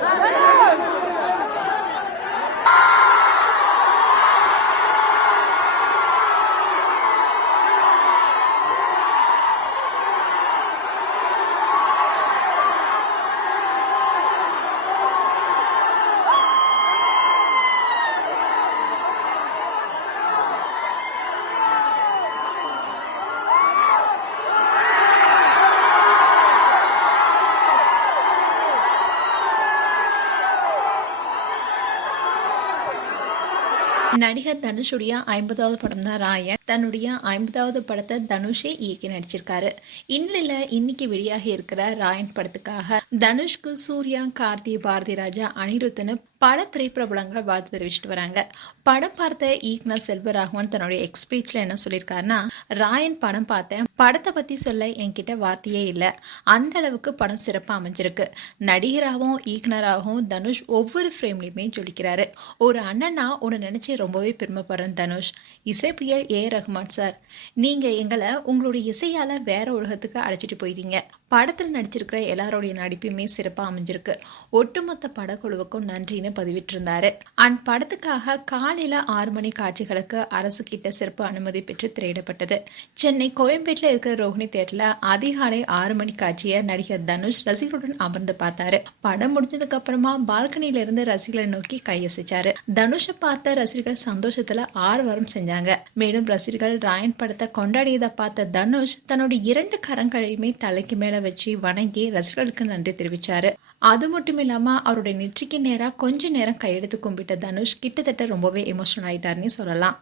Let's go! நடிகர் தனுஷுடைய ஐம்பதாவது படம் தான் ராயன். தன்னுடைய ஐம்பதாவது படத்தை தனுஷே இயக்கி நடிச்சிருக்காரு. இந்நிலையில இன்னைக்கு வெளியாக இருக்கிற ராயன் படத்துக்காக தனுஷ்க்கு சூர்யா கார்த்தி பாரதி ராஜா அனிருத்னு பல திரைப்பிரபலங்கள் வாழ்த்து தெரிவிச்சிட்டு வராங்க. படம் பார்த்த ஈக்னா செல்வராகவன் தன்னுடைய எக்ஸ்பீச்ல என்ன சொல்லியிருக்காருன்னா ராயன் படம் பார்த்தேன் படத்தை பற்றி சொல்ல என்கிட்ட வார்த்தையே இல்லை. அந்த அளவுக்கு படம் சிறப்பாக அமைஞ்சிருக்கு. நடிகராகவும் ஈக்னராகவும் தனுஷ் ஒவ்வொரு ஃப்ரேம்லையுமே ஜொலிக்கிறாரு. ஒரு அண்ணனா உன்னை நினச்சி ரொம்பவே பெருமைப்படுறேன் தனுஷ். இசை புயல் ஏ. ரஹ்மான் சார். நீங்கள் எங்களை உங்களுடைய இசையால் வேற உலகத்துக்கு அழைச்சிட்டு போயிட்டீங்க. படத்தில் நடிச்சிருக்கிற எல்லாரோடைய நடிப்புமே சிறப்பாக அமைஞ்சிருக்கு. ஒட்டுமொத்த படக்குழுவுக்கும் நன்றின்னு பதிவிட்டிருந்தாரு. அண்ட் படத்துக்காக காலையில் ஆறு மணி காட்சிகளுக்கு அரசு கிட்ட சிறப்பு அனுமதி பெற்று திரையிடப்பட்டது. சென்னை கோயம்பேட்டில் இருக்கிற ரோஹிணி தேட்டர்ல அதிகாலை ஆறு மணி காட்சியை நடிகர் தனுஷ் ரசிகர்களுடன் அமர்ந்து பார்த்தாரு. படம் முடிஞ்சதுக்கு அப்புறமா பால்கனில இருந்து ரசிகர்களை நோக்கி கையசிச்சாரு. தனுஷை பார்த்த ரசிகர்கள் சந்தோஷத்துல ஆர்வரம் செஞ்சாங்க. மேலும் ரசிகர்கள் ராயன் படத்தை கொண்டாடியதை பார்த்த தனுஷ் தன்னுடைய இரண்டு கரங்களையுமே தலைக்கு மேல வச்சு வணங்கி ரசிகர்களுக்கு நன்றி தெரிவிச்சாரு. அது மட்டும் இல்லாம அவருடைய நெற்றிக்கு நேரா கொஞ்ச நேரம் கையெடுத்து கும்பிட்ட தனுஷ் கிட்டத்தட்ட ரொம்பவே எமோஷனல் ஆயிட்டாருன்னு சொல்லலாம்.